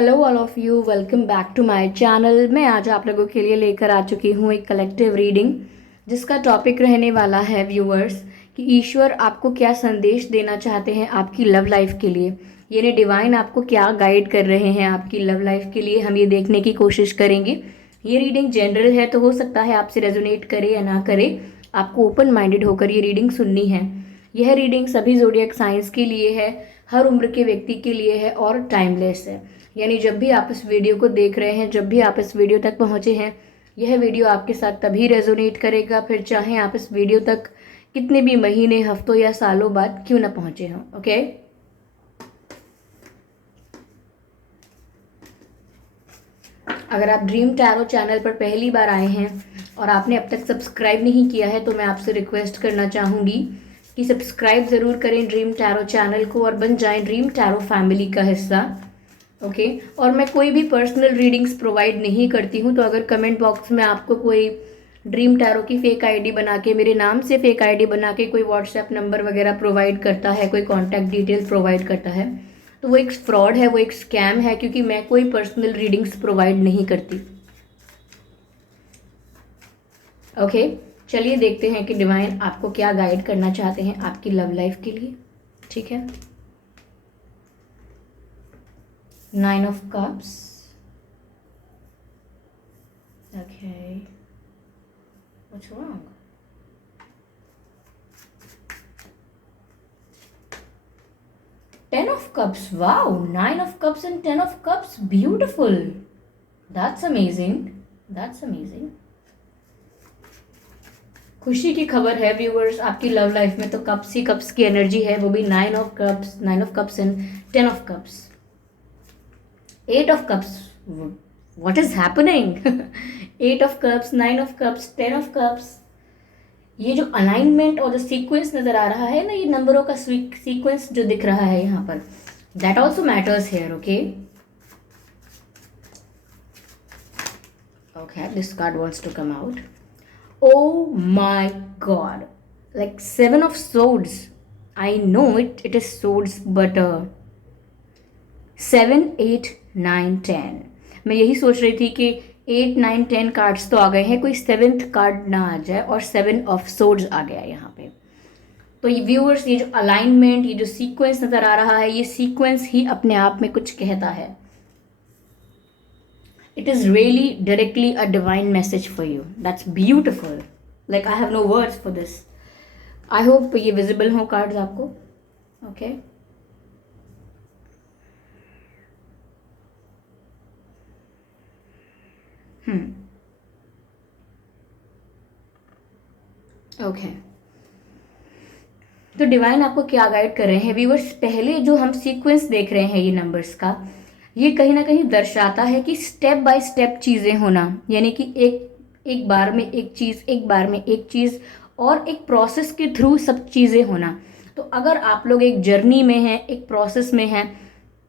Hello all of you, welcome back to my channel. मैं आज आप लोगों के लिए लेकर आ चुकी हूँ एक कलेक्टिव रीडिंग, जिसका टॉपिक रहने वाला है व्यूअर्स कि ईश्वर आपको क्या संदेश देना चाहते हैं आपकी लव लाइफ के लिए। यानी डिवाइन आपको क्या गाइड कर रहे हैं आपकी लव लाइफ के लिए, हम ये देखने की कोशिश करेंगे। ये रीडिंग जनरल है तो हो सकता है आपसे रेजोनेट करे या ना करे, आपको ओपन माइंडेड होकर ये रीडिंग सुननी है। यह रीडिंग सभी ज़ोडिएक साइंस के लिए है, हर उम्र के व्यक्ति के लिए है और टाइमलेस है। यानी जब भी आप इस वीडियो को देख रहे हैं, जब भी आप इस वीडियो तक पहुंचे हैं, यह वीडियो आपके साथ तभी रेजोनेट करेगा, फिर चाहे आप इस वीडियो तक कितने भी महीने, हफ्तों या सालों बाद क्यों ना पहुंचे हों। ओके, अगर आप ड्रीम टैरो चैनल पर पहली बार आए हैं और आपने अब तक सब्सक्राइब नहीं किया है तो मैं आपसे रिक्वेस्ट करना चाहूँगी कि सब्सक्राइब ज़रूर करें ड्रीम टैरो चैनल को और बन जाएं ड्रीम टैरो फैमिली का हिस्सा। ओके, और मैं कोई भी पर्सनल रीडिंग्स प्रोवाइड नहीं करती हूँ, तो अगर कमेंट बॉक्स में आपको कोई ड्रीम टैरो की फेक आईडी बना के, मेरे नाम से फेक आईडी बना के कोई व्हाट्सएप नंबर वगैरह प्रोवाइड करता है, कोई कॉन्टैक्ट डिटेल प्रोवाइड करता है, तो वो एक फ्रॉड है, वो एक स्कैम है, क्योंकि मैं कोई पर्सनल रीडिंग्स प्रोवाइड नहीं करती। ओके, चलिए देखते हैं कि डिवाइन आपको क्या गाइड करना चाहते हैं आपकी लव लाइफ के लिए। ठीक है, 9 of Cups. Okay. What's wrong? 10 of Cups. Wow, 9 of Cups and 10 of Cups. Beautiful. That's amazing. That's amazing. खुशी की खबर है व्यूअर्स, आपकी लव लाइफ में तो कप्स ही कप्स की एनर्जी है, वो भी 9 of Cups, 9 of Cups and 10 of Cups. 8 of Cups. What is happening? 8 of Cups, 9 of Cups, 10 of Cups. ये जो अलाइनमेंट और जो सीक्वेंस नजर आ रहा है ना, ये नंबरों का सीक्वेंस जो दिख रहा है यहाँ पर, that also matters here. Okay, okay, this card wants to come out. Oh my God, like 7 of Swords. I know it is swords, but 7, 8, 9, 10. मैं यही सोच रही थी कि 8, 9, 10 कार्ड्स तो आ गए हैं, कोई 7th कार्ड ना आ जाए, और 7 ऑफ सोर्ड्स आ गया यहाँ पे। तो ये व्यूअर्स, ये जो अलाइनमेंट, ये जो सीक्वेंस नजर आ रहा है, ये सीक्वेंस ही अपने आप में कुछ कहता है। It is really directly a divine message for you. That's beautiful, like I have no words for this. I hope ये विजिबल हो कार्ड्स आपको। ओके, ओके, तो डिवाइन आपको क्या गाइड कर रहे हैं व्यूअर्स? पहले जो हम सीक्वेंस देख रहे हैं ये नंबर्स का, ये कहीं ना कहीं दर्शाता है कि स्टेप बाय स्टेप चीज़ें होना, यानी कि एक बार में एक चीज़, एक बार में एक चीज़, और एक प्रोसेस के थ्रू सब चीज़ें होना। तो अगर आप लोग एक जर्नी में हैं, एक प्रोसेस में हैं,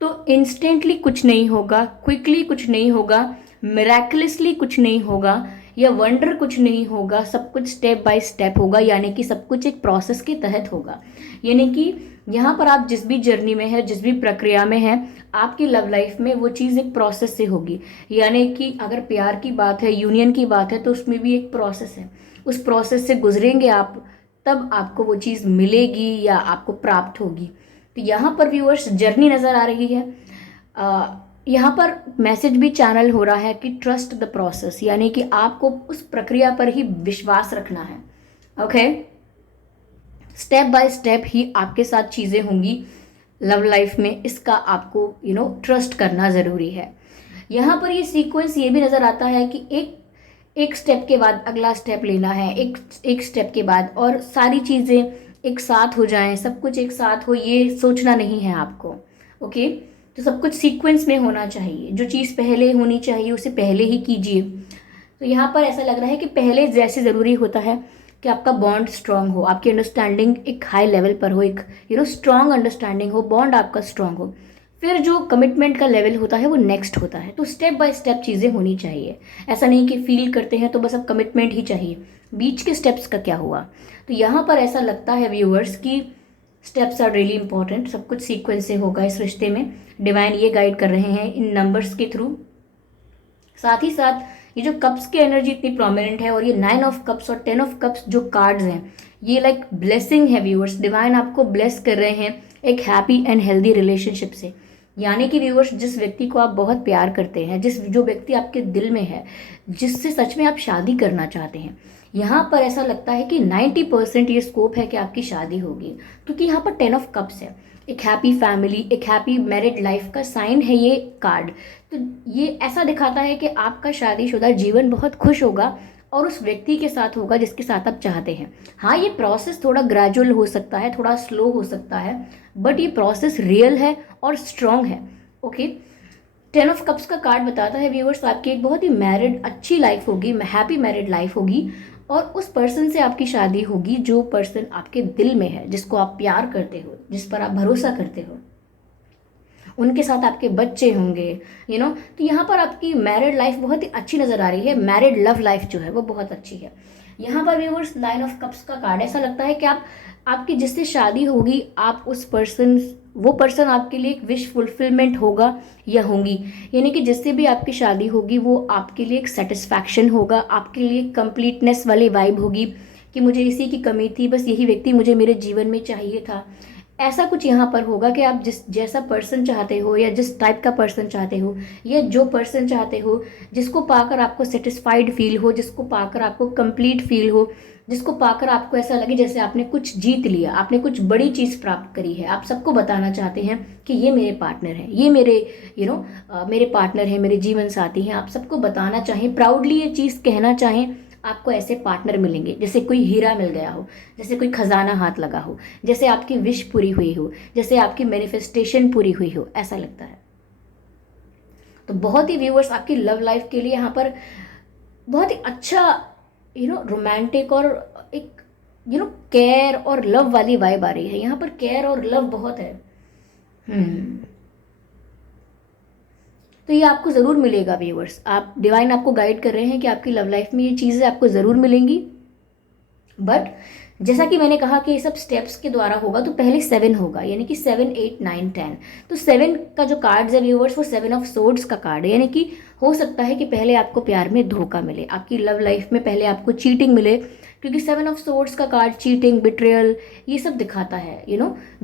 तो इंस्टेंटली कुछ नहीं होगा, क्विकली कुछ नहीं होगा, मिराकुलसली कुछ नहीं होगा, या वंडर कुछ नहीं होगा, सब कुछ स्टेप बाय स्टेप होगा, यानी कि सब कुछ एक प्रोसेस के तहत होगा। यानी कि यहाँ पर आप जिस भी जर्नी में है, जिस भी प्रक्रिया में है, आपकी लव लाइफ में वो चीज़ एक प्रोसेस से होगी। यानी कि अगर प्यार की बात है, यूनियन की बात है, तो उसमें भी एक प्रोसेस है, उस प्रोसेस से गुजरेंगे आप, तब आपको वो चीज़ मिलेगी या आपको प्राप्त होगी। तो यहाँ पर व्यूअर्स जर्नी नज़र आ रही है। यहाँ पर मैसेज भी चैनल हो रहा है कि ट्रस्ट द प्रोसेस, यानी कि आपको उस प्रक्रिया पर ही विश्वास रखना है। ओके, स्टेप बाय स्टेप ही आपके साथ चीज़ें होंगी लव लाइफ में, इसका आपको ट्रस्ट करना ज़रूरी है। यहाँ पर ये सीक्वेंस ये भी नज़र आता है कि एक स्टेप के बाद अगला स्टेप लेना है, एक स्टेप के बाद, और सारी चीज़ें एक साथ हो जाएं, सब कुछ एक साथ हो, ये सोचना नहीं है आपको। ओके, तो सब कुछ सीक्वेंस में होना चाहिए, जो चीज़ पहले होनी चाहिए उसे पहले ही कीजिए। तो यहाँ पर ऐसा लग रहा है कि पहले जैसे ज़रूरी होता है कि आपका बॉन्ड स्ट्रांग हो, आपकी अंडरस्टैंडिंग एक हाई लेवल पर हो, एक स्ट्रांग अंडरस्टैंडिंग हो, बॉन्ड आपका स्ट्रांग हो, फिर जो कमिटमेंट का लेवल होता है वो नेक्स्ट होता है। तो स्टेप बाय स्टेप चीज़ें होनी चाहिए, ऐसा नहीं कि फील करते हैं तो बस अब कमिटमेंट ही चाहिए, बीच के स्टेप्स का क्या हुआ। तो यहाँ पर ऐसा लगता है व्यूअर्स कि स्टेप्स आर रियली इंपॉर्टेंट, सब कुछ सीक्वेंस से होगा इस रिश्ते में, डिवाइन ये गाइड कर रहे हैं इन नंबर्स के थ्रू। साथ ही साथ ये जो कप्स की एनर्जी इतनी प्रोमिनेंट है और ये 9 ऑफ कप्स और 10 ऑफ कप्स जो कार्ड्स हैं, ये लाइक ब्लेसिंग है व्यूअर्स। डिवाइन आपको ब्लेस कर रहे हैं एक हैप्पी एंड हेल्दी रिलेशनशिप से। यानी कि व्यूअर्स, जिस व्यक्ति को आप बहुत प्यार करते हैं, जो व्यक्ति आपके दिल में है, जिससे सच में आप शादी करना चाहते हैं, यहाँ पर ऐसा लगता है कि 90% ये स्कोप है कि आपकी शादी होगी, क्योंकि यहाँ पर 10 ऑफ कप्स है। एक हैप्पी फैमिली, एक हैप्पी मैरिड लाइफ का साइन है ये कार्ड। तो ये ऐसा दिखाता है कि आपका शादीशुदा जीवन बहुत खुश होगा और उस व्यक्ति के साथ होगा जिसके साथ आप चाहते हैं। हाँ, ये प्रोसेस थोड़ा ग्रेजुअल हो सकता है, थोड़ा स्लो हो सकता है, बट ये प्रोसेस रियल है और स्ट्रॉन्ग है। ओके, 10 ऑफ कप्स का कार्ड बताता है व्यूअर्स, आपकी एक बहुत ही मैरिड अच्छी लाइफ होगी, हैप्पी मैरिड लाइफ होगी, और उस पर्सन से आपकी शादी होगी जो पर्सन आपके दिल में है, जिसको आप प्यार करते हो, जिस पर आप भरोसा करते हो। उनके साथ आपके बच्चे होंगे, तो यहाँ पर आपकी मैरिड लाइफ बहुत ही अच्छी नज़र आ रही है। मैरिड लव लाइफ जो है वो बहुत अच्छी है। यहाँ पर व्यूअर्स 9 ऑफ कप्स का कार्ड, ऐसा लगता है कि आपकी जिससे शादी होगी, आप वो पर्सन आपके लिए एक विश फुलफिलमेंट होगा या होंगी। यानी कि जिससे भी आपकी शादी होगी वो आपके लिए एक सेटिस्फैक्शन होगा, आपके लिए कंप्लीटनेस वाली वाइब होगी कि मुझे इसी की कमी थी, बस यही व्यक्ति मुझे मेरे जीवन में चाहिए था। ऐसा कुछ यहाँ पर होगा कि आप जैसा पर्सन चाहते हो या जिस टाइप का पर्सन चाहते हो या जो पर्सन चाहते हो, जिसको पाकर आपको सेटिस्फाइड फील हो, जिसको पाकर आपको कंप्लीट फील हो, जिसको पाकर आपको ऐसा लगे जैसे आपने कुछ जीत लिया, आपने कुछ बड़ी चीज़ प्राप्त करी है। आप सबको बताना चाहते हैं कि ये मेरे पार्टनर हैं, ये मेरे मेरे पार्टनर हैं, मेरे जीवन साथी हैं। आप सबको बताना चाहें, प्राउडली ये चीज़ कहना चाहें, आपको ऐसे पार्टनर मिलेंगे जैसे कोई हीरा मिल गया हो, जैसे कोई खजाना हाथ लगा हो, जैसे आपकी विश पूरी हुई हो, जैसे आपकी मैनिफेस्टेशन पूरी हुई हो, ऐसा लगता है। तो बहुत ही व्यूअर्स, आपकी लव लाइफ के लिए यहाँ पर बहुत ही अच्छा रोमांटिक और एक केयर और लव वाली वाइब आ रही है। यहाँ पर केयर और लव बहुत है। तो ये आपको ज़रूर मिलेगा व्यूअर्स। आप डिवाइन आपको गाइड कर रहे हैं कि आपकी लव लाइफ में ये चीज़ें आपको ज़रूर मिलेंगी। बट जैसा कि मैंने कहा कि ये सब स्टेप्स के द्वारा होगा, तो पहले 7 होगा, यानी कि 7, 8, 9, 10। तो 7 का जो कार्ड्स है व्यूअर्स, वो 7 ऑफ सोर्ड्स का कार्ड है। यानी कि हो सकता है कि पहले आपको प्यार में धोखा मिले, आपकी लव लाइफ में पहले आपको चीटिंग मिले, क्योंकि 7 ऑफ सोर्ड्स का कार्ड चीटिंग, बिट्रेयल, ये सब दिखाता है,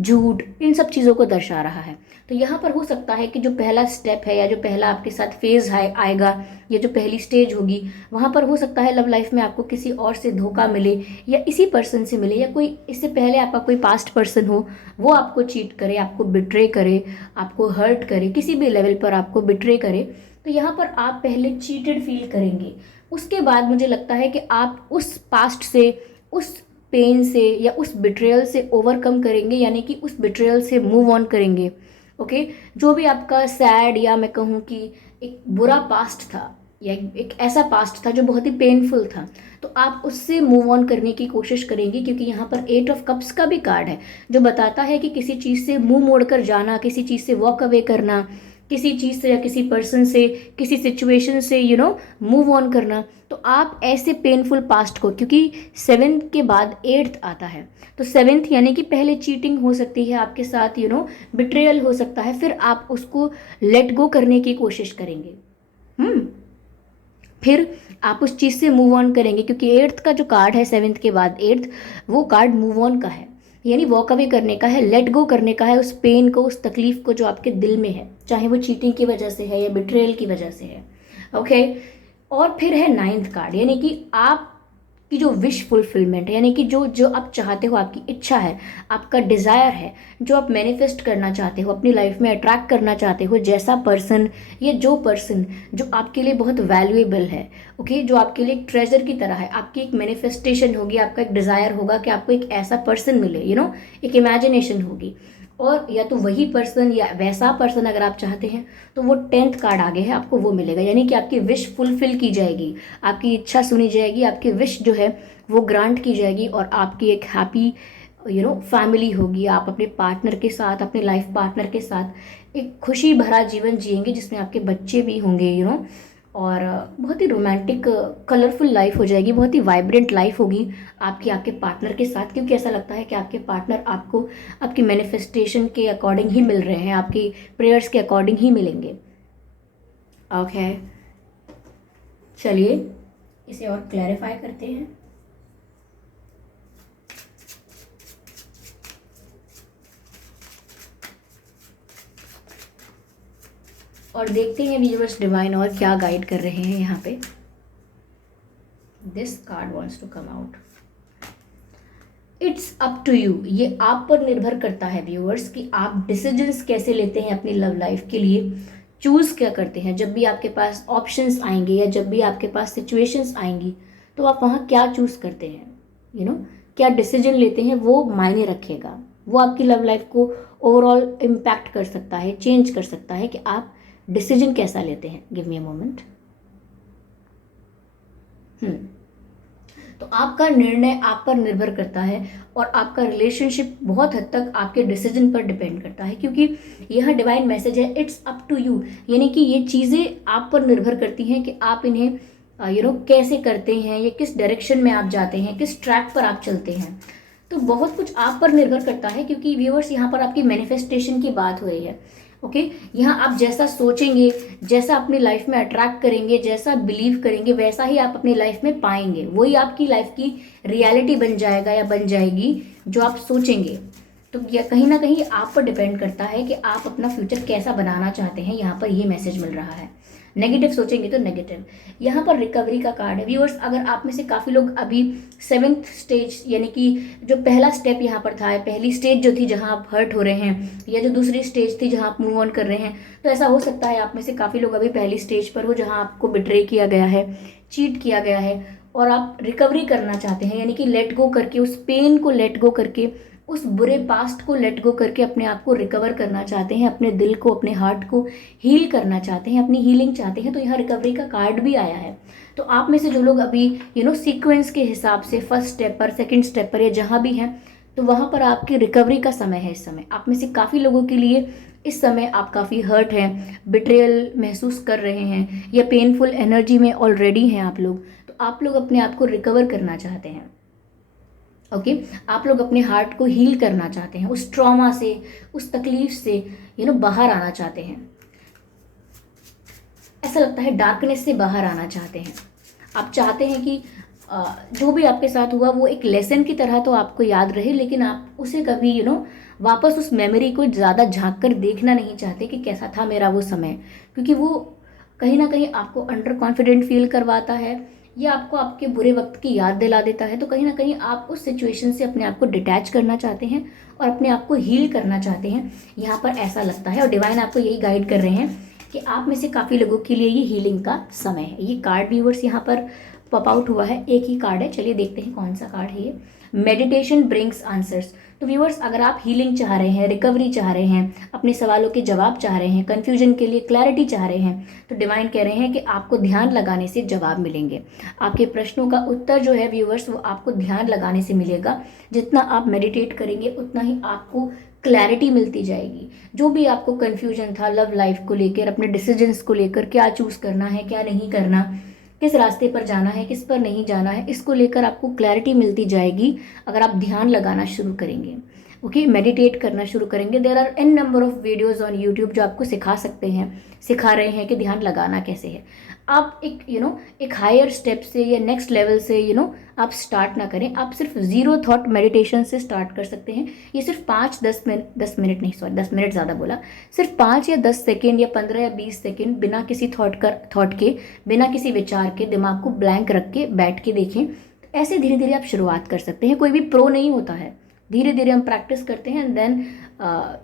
झूठ, इन सब चीज़ों को दर्शा रहा है। तो यहाँ पर हो सकता है कि जो पहला स्टेप है या जो पहला आपके साथ फेज आएगा या जो पहली स्टेज होगी, वहाँ पर हो सकता है लव लाइफ में आपको किसी और से धोखा मिले या इसी पर्सन से मिले, या कोई इससे पहले आपका कोई पास्ट पर्सन हो, वो आपको चीट करे, आपको बिट्रे करे, आपको हर्ट करे, किसी भी लेवल पर आपको बिट्रे करे। तो यहाँ पर आप पहले चीटेड फील करेंगे, उसके बाद मुझे लगता है कि आप उस पास्ट से, उस पेन से या उस बिट्रेयल से ओवरकम करेंगे, यानी कि उस बिट्रेयल से मूव ऑन करेंगे। ओके, जो भी आपका सैड या मैं कहूँ कि एक बुरा पास्ट था या एक ऐसा पास्ट था जो बहुत ही पेनफुल था, तो आप उससे मूव ऑन करने की कोशिश करेंगे, क्योंकि यहाँ पर 8 ऑफ कप्स का भी कार्ड है जो बताता है कि किसी चीज़ से मुंह मोड़कर जाना, किसी चीज़ से वॉक अवे करना, किसी चीज़ से या किसी पर्सन से, किसी सिचुएशन से मूव ऑन करना। तो आप ऐसे पेनफुल पास्ट को, क्योंकि 7 के बाद 8 आता है, तो 7 यानी कि पहले चीटिंग हो सकती है आपके साथ, बिट्रेयल हो सकता है, फिर आप उसको लेट गो करने की कोशिश करेंगे। फिर आप उस चीज़ से मूव ऑन करेंगे, क्योंकि 8th का जो कार्ड है, 7 के बाद 8th, वो कार्ड मूव ऑन का है, यानी वॉक अवे करने का है, लेट गो करने का है उस पेन को, उस तकलीफ को जो आपके दिल में है, चाहे वो चीटिंग की वजह से है या बिट्रेयल की वजह से है। ओके, और फिर है 9th कार्ड, यानी कि आपकी जो विश फुलफिलमेंट है, यानी कि जो आप चाहते हो, आपकी इच्छा है, आपका डिज़ायर है, जो आप मैनिफेस्ट करना चाहते हो, अपनी लाइफ में अट्रैक्ट करना चाहते हो, जैसा पर्सन या जो पर्सन जो आपके लिए बहुत वैल्यूएबल है, ओके, जो आपके लिए एक ट्रेजर की तरह है, आपकी एक मैनिफेस्टेशन होगी, आपका एक डिज़ायर होगा कि आपको एक ऐसा पर्सन मिले, एक इमेजिनेशन होगी, और या तो वही पर्सन या वैसा पर्सन अगर आप चाहते हैं, तो वो 10th कार्ड आगे है, आपको वो मिलेगा। यानी कि आपकी विश फुलफिल की जाएगी, आपकी इच्छा सुनी जाएगी, आपकी विश जो है वो ग्रांट की जाएगी, और आपकी एक हैप्पी फैमिली होगी। आप अपने पार्टनर के साथ, अपने लाइफ पार्टनर के साथ एक खुशी भरा जीवन जिएंगे, जिसमें आपके बच्चे भी होंगे, और बहुत ही रोमांटिक कलरफुल लाइफ हो जाएगी, बहुत ही वाइब्रेंट लाइफ होगी आपकी आपके पार्टनर के साथ, क्योंकि ऐसा लगता है कि आपके पार्टनर आपको आपकी मैनिफेस्टेशन के अकॉर्डिंग ही मिल रहे हैं, आपकी प्रेयर्स के अकॉर्डिंग ही मिलेंगे। ओके, चलिए इसे और क्लैरिफाई करते हैं। और देखते हैं व्यूअर्स डिवाइन और क्या गाइड कर रहे हैं यहाँ पे। This card wants to come out. It's up to you, ये आप पर निर्भर करता है व्यूअर्स कि आप डिसीजंस कैसे लेते हैं अपनी लव लाइफ के लिए, चूज क्या करते हैं। जब भी आपके पास ऑप्शंस आएंगे या जब भी आपके पास सिचुएशंस आएंगी तो आप वहाँ क्या चूज करते हैं, क्या डिसीजन लेते हैं, वो मायने रखेगा। वो आपकी लव लाइफ को ओवरऑल इम्पैक्ट कर सकता है, चेंज कर सकता है कि आप डिसीजन कैसा लेते हैं। Give me a moment. तो आपका निर्णय आप पर निर्भर करता है और आपका रिलेशनशिप बहुत हद तक आपके डिसीजन पर डिपेंड करता है, क्योंकि यह डिवाइन मैसेज है इट्स अप टू यू, यानी कि ये चीज़ें आप पर निर्भर करती हैं कि आप इन्हें कैसे करते हैं, या किस डायरेक्शन में आप जाते हैं, किस ट्रैक पर आप चलते हैं। तो बहुत कुछ आप पर निर्भर करता है, क्योंकि व्यूअर्स यहाँ पर आपकी मैनिफेस्टेशन की बात हो रही है। ओके, यहाँ आप जैसा सोचेंगे, जैसा अपनी लाइफ में अट्रैक्ट करेंगे, जैसा बिलीव करेंगे, वैसा ही आप अपनी लाइफ में पाएंगे। वही आपकी लाइफ की रियलिटी बन जाएगा या बन जाएगी जो आप सोचेंगे। तो यह कहीं ना कहीं आप पर डिपेंड करता है कि आप अपना फ्यूचर कैसा बनाना चाहते हैं। यहाँ पर ये मैसेज मिल रहा है। नेगेटिव सोचेंगे तो नेगेटिव। यहाँ पर रिकवरी का कार्ड है व्यूअर्स। अगर आप में से काफ़ी लोग अभी 7th स्टेज, यानी कि जो पहला स्टेप यहाँ पर था, पहली स्टेज जो थी जहाँ आप हर्ट हो रहे हैं, या जो दूसरी स्टेज थी जहाँ आप मूव ऑन कर रहे हैं, तो ऐसा हो सकता है आप में से काफ़ी लोग अभी पहली स्टेज पर हो जहाँ आपको बिट्रे किया गया है, चीट किया गया है, और आप रिकवरी करना चाहते हैं, यानी कि लेट गो करके, उस पेन को लेट गो करके, उस बुरे पास्ट को लेट गो करके अपने आप को रिकवर करना चाहते हैं, अपने दिल को, अपने हार्ट को हील करना चाहते हैं, अपनी हीलिंग चाहते हैं। तो यहाँ रिकवरी का कार्ड भी आया है। तो आप में से जो लोग अभी सीक्वेंस के हिसाब से फर्स्ट स्टेप पर, सेकंड स्टेप पर, या जहाँ भी हैं, तो वहाँ पर आपकी रिकवरी का समय है। इस समय आप में से काफ़ी लोगों के लिए इस समय आप काफ़ी हर्ट हैं, बिट्रेयल महसूस कर रहे हैं, या पेनफुल एनर्जी में ऑलरेडी हैं आप लोग। तो आप लोग अपने आप को रिकवर करना चाहते हैं। ओके, आप लोग अपने हार्ट को हील करना चाहते हैं, उस ट्रॉमा से, उस तकलीफ से बाहर आना चाहते हैं। ऐसा लगता है डार्कनेस से बाहर आना चाहते हैं। आप चाहते हैं कि जो भी आपके साथ हुआ वो एक लेसन की तरह तो आपको याद रहे, लेकिन आप उसे कभी वापस उस मेमोरी को ज़्यादा झांक कर देखना नहीं चाहते कि कैसा था मेरा वो समय, क्योंकि वो कहीं ना कहीं आपको अंडर कॉन्फिडेंट फील करवाता है, या आपको आपके बुरे वक्त की याद दिला देता है। तो कहीं ना कहीं आप उस सिचुएशन से अपने आप को डिटैच करना चाहते हैं और अपने आप को हील करना चाहते हैं। यहाँ पर ऐसा लगता है, और डिवाइन आपको यही गाइड कर रहे हैं कि आप में से काफ़ी लोगों के लिए ये हीलिंग का समय है। ये कार्ड व्यूअर्स यहाँ पर पॉप आउट हुआ है, एक ही कार्ड है। चलिए देखते हैं कौन सा कार्ड है ये। Meditation brings answers. तो व्यूअर्स, अगर आप हीलिंग चाह रहे हैं, रिकवरी चाह रहे हैं, अपने सवालों के जवाब चाह रहे हैं, कन्फ्यूजन के लिए क्लैरिटी चाह रहे हैं, तो डिवाइन कह रहे हैं कि आपको ध्यान लगाने से जवाब मिलेंगे। आपके प्रश्नों का उत्तर जो है व्यूअर्स, वो आपको ध्यान लगाने से मिलेगा। जितना आप मेडिटेट करेंगे उतना ही आपको क्लैरिटी मिलती जाएगी। जो भी आपको कन्फ्यूजन था लव लाइफ को लेकर, अपने डिसीजंस को लेकर, क्या चूज़ करना है, क्या नहीं करना, किस रास्ते पर जाना है, किस पर नहीं जाना है, इसको लेकर आपको क्लैरिटी मिलती जाएगी अगर आप ध्यान लगाना शुरू करेंगे। ओके, मेडिटेट करना शुरू करेंगे। There are an number of videos on YouTube जो आपको सिखा रहे हैं कि ध्यान लगाना कैसे है। आप एक हायर स्टेप से या नेक्स्ट लेवल से आप स्टार्ट ना करें। आप सिर्फ ज़ीरो थॉट मेडिटेशन से स्टार्ट कर सकते हैं। ये सिर्फ 10 मिनट नहीं, सॉरी 10 मिनट ज़्यादा बोला, सिर्फ 5 या 10 सेकेंड या 15 या 20 सेकेंड बिना किसी थॉट के, बिना किसी विचार के, दिमाग को ब्लैंक रख के बैठ के देखें। ऐसे धीरे धीरे आप शुरुआत कर सकते हैं। कोई भी प्रो नहीं होता है, धीरे धीरे हम प्रैक्टिस करते हैं, and then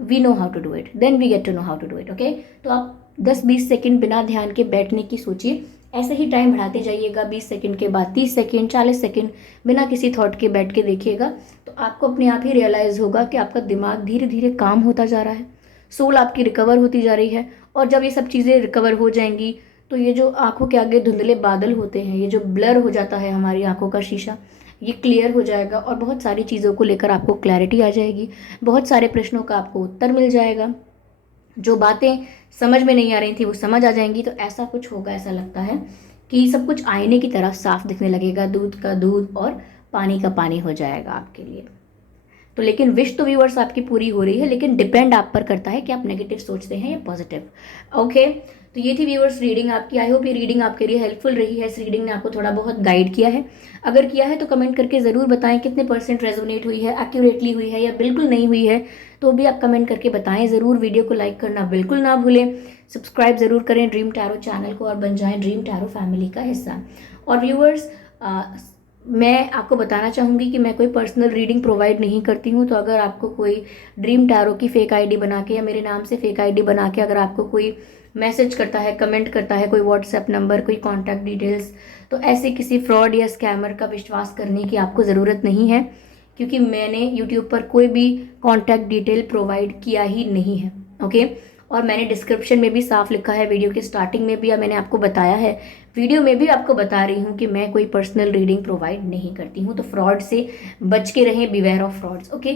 we know how to do it, then we get to know how to do it. Okay, तो आप 10-20 सेकेंड बिना ध्यान के बैठने की सोचिए। ऐसे ही टाइम बढ़ाते जाइएगा। 20 सेकेंड के बाद 30 सेकेंड, 40 सेकेंड बिना किसी थॉट के बैठ के देखिएगा, तो आपको अपने आप ही रियलाइज़ होगा कि आपका दिमाग धीरे धीरे काम होता जा रहा है, सोल आपकी रिकवर होती जा रही है। और जब ये सब चीज़ें रिकवर हो जाएंगी तो ये जो आंखों के आगे धुंधले बादल होते हैं, ये जो ब्लर हो जाता है हमारी आंखों का शीशा, ये क्लियर हो जाएगा और बहुत सारी चीज़ों को लेकर आपको क्लैरिटी आ जाएगी। बहुत सारे प्रश्नों का आपको उत्तर मिल जाएगा। जो बातें समझ में नहीं आ रही थी वो समझ आ जाएंगी। तो ऐसा कुछ होगा, ऐसा लगता है कि सब कुछ आईने की तरह साफ दिखने लगेगा, दूध का दूध और पानी का पानी हो जाएगा आपके लिए। तो लेकिन विश तो व्यूअर्स आपकी पूरी हो रही है, लेकिन डिपेंड आप पर करता है कि आप नेगेटिव सोचते हैं या पॉजिटिव। ओके, तो ये थी व्यूअर्स रीडिंग आपकी। आई होप ये रीडिंग आपके लिए हेल्पफुल रही है, इस रीडिंग ने आपको थोड़ा बहुत गाइड किया है। अगर किया है तो कमेंट करके ज़रूर बताएं कितने % रेजोनेट हुई है, एक्यूरेटली हुई है या बिल्कुल नहीं हुई है, तो भी आप कमेंट करके बताएं ज़रूर। वीडियो को लाइक करना बिल्कुल ना भूलें, सब्सक्राइब ज़रूर करें ड्रीम टैरो चैनल को और बन जाएं ड्रीम टैरो फैमिली का हिस्सा। और व्यूअर्स, मैं आपको बताना चाहूँगी कि मैं कोई पर्सनल रीडिंग प्रोवाइड नहीं करती हूँ। तो अगर आपको कोई ड्रीम टैरो की फेक आईडी बना के या मेरे नाम से फेक आईडी बना के अगर आपको कोई मैसेज करता है, कमेंट करता है, कोई व्हाट्सएप नंबर, कोई कॉन्टैक्ट डिटेल्स, तो ऐसे किसी फ्रॉड या स्कैमर का विश्वास करने की आपको ज़रूरत नहीं है, क्योंकि मैंने यूट्यूब पर कोई भी कॉन्टैक्ट डिटेल प्रोवाइड किया ही नहीं है। ओके, और मैंने डिस्क्रिप्शन में भी साफ लिखा है, वीडियो के स्टार्टिंग में भी मैंने आपको बताया है, वीडियो में भी आपको बता रही हूँ कि मैं कोई पर्सनल रीडिंग प्रोवाइड नहीं करती हूँ। तो फ्रॉड से बच के रहें, बिवेयर ऑफ फ्रॉड्स। ओके,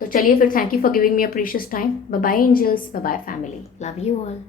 तो चलिए फिर, thank you for giving me a precious time. Bye bye angels, bye bye family, love you all.